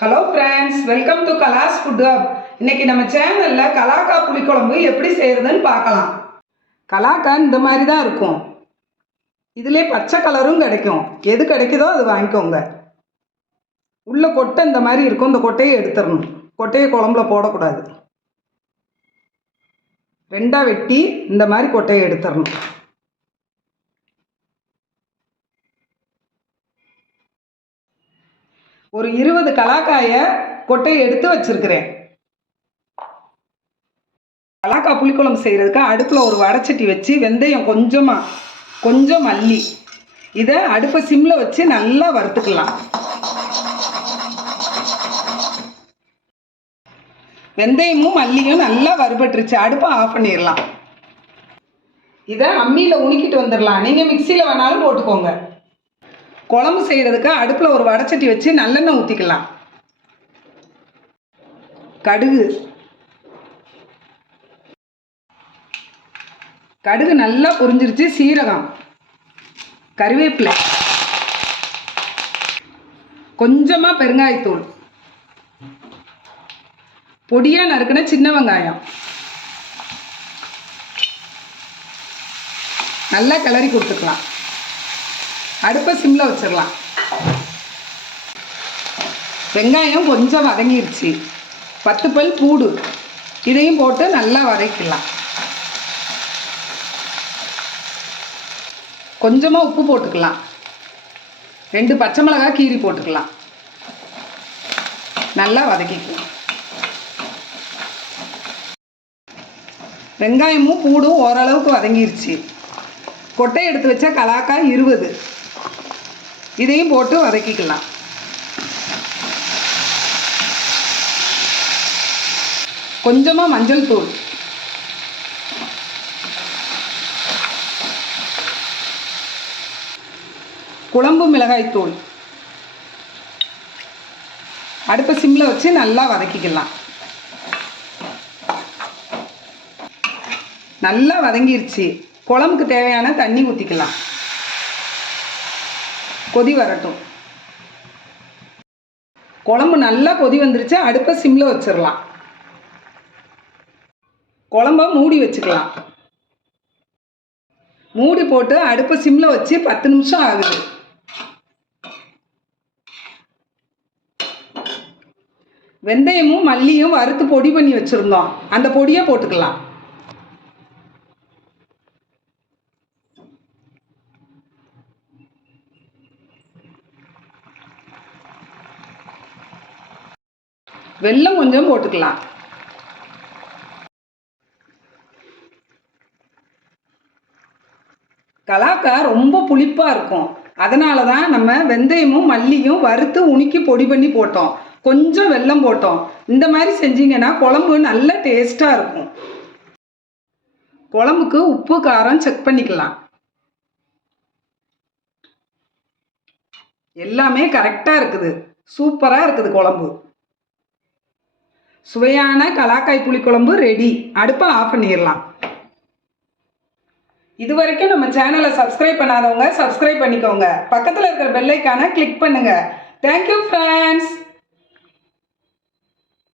Hello friends welcome to Kalas food hub இன்னைக்கு நம்ம சேனலில் கலாக்கா புளிக்குழம்பு எப்படி செய்கிறதுன்னு பார்க்கலாம். கலாக்கா இந்த மாதிரி தான் இருக்கும். இதிலே பச்சை கலரும் கிடைக்கும். எது கிடைக்குதோ அது வாங்கிக்கோங்க. உள்ள கொட்டை இந்த மாதிரி இருக்கும். இந்த கொட்டையை எடுத்துடணும். கொட்டையை குழம்புல போடக்கூடாது. ரெண்டாக வெட்டி இந்த மாதிரி கொட்டையை எடுத்துடணும். ஒரு இருபது கலாக்காயை கொட்டையை எடுத்து வச்சிருக்கிறேன். கலாக்கா புளிக்குழம்பு செய்கிறதுக்கு அடுப்பில் ஒரு வடச்சட்டி வச்சு வெந்தயம் கொஞ்சமாக கொஞ்சம் மல்லி. இதை அடுப்பை சிம்மில் வச்சு நல்லா வறுத்துக்கலாம். வெந்தயமும் மல்லியும் நல்லா வறுபட்டுருச்சு. அடுப்பை ஆஃப் பண்ணிடலாம். இதை அம்மியில் உணுக்கிட்டு வந்துடலாம். நீங்கள் மிக்சியில் வேணாலும் போட்டுக்கோங்க. குழம்பு செய்கிறதுக்கு அடுப்பில் ஒரு வடச்சட்டி வச்சு நல்லெண்ணெய் ஊற்றிக்கலாம் கடுகு. கடுகு நல்லா பொரிஞ்சிருச்சு சீரகம். கருவேப்பிலை. கொஞ்சமாக பெருங்காயத்தூள். பொடியாக நறுக்கின சின்ன வெங்காயம். நல்லா கிளறி கொடுத்துக்கலாம். அடுப்பை சிம்மில் வச்சிடலாம் வெங்காயம் கொஞ்சம் வதங்கிருச்சு. பத்து பல் பூடு. இதையும் போட்டு நல்லா வதக்கிடலாம். கொஞ்சமாக உப்பு போட்டுக்கலாம். ரெண்டு பச்சை மிளகாய் கீரி போட்டுக்கலாம். நல்லா வதக்கிக்கலாம். வெங்காயமும் பூடும் ஓரளவுக்கு வதங்கிருச்சு. கொட்டை எடுத்து வச்ச கலாக்காய் இருபது. இதையும் போட்டு வதக்கிக்கலாம். கொஞ்சமாக மஞ்சள் தூள். குழம்பு மிளகாய் தூள். அடுப்பை சிம்மில் வச்சு நல்லா வதக்கிக்கலாம். நல்லா வதங்கிருச்சு. குழம்புக்கு தேவையான தண்ணி ஊற்றிக்கலாம் கொதி வரட்டும். குழம்பு நல்லா கொதி வந்துருச்சு அடுப்பை சிம்மில் வச்சிடலாம் குழம்ப மூடி வச்சுக்கலாம். மூடி போட்டு அடுப்பை சிம்மில் வச்சு பத்து நிமிஷம் ஆகுது. வெந்தயமும் மல்லியும் வறுத்து பொடி பண்ணி வச்சுருந்தோம். அந்த பொடியை போட்டுக்கலாம். வெல்லம் கொஞ்சம் போட்டுக்கலாம். கலாக்கா ரொம்ப புளிப்பாக இருக்கும். அதனால தான் நம்ம வெந்தயமும் மல்லியும் வறுத்து உணுக்கி பொடி பண்ணி போட்டோம். கொஞ்சம் வெல்லம் போட்டோம். இந்த மாதிரி செஞ்சீங்கன்னா குழம்பு நல்ல டேஸ்ட்டாக இருக்கும். குழம்புக்கு உப்பு காரம் செக் பண்ணிக்கலாம். எல்லாமே கரெக்டாக இருக்குது. சூப்பராக இருக்குது குழம்பு. சுவையான கலாக்காய் புளிக்குழம்பு ரெடி அடுப்பை ஆஃப் பண்ணிடலாம். இது வரைக்கும் நம்ம சேனலை சப்ஸ்கிரைப் பண்ணாதவங்க சப்ஸ்கிரைப் பண்ணிக்கோங்க. பக்கத்தில் இருக்கிற பெல்லைக்கான கிளிக் பண்ணுங்கள் தேங்க்யூ ஃப்ரெண்ட்ஸ்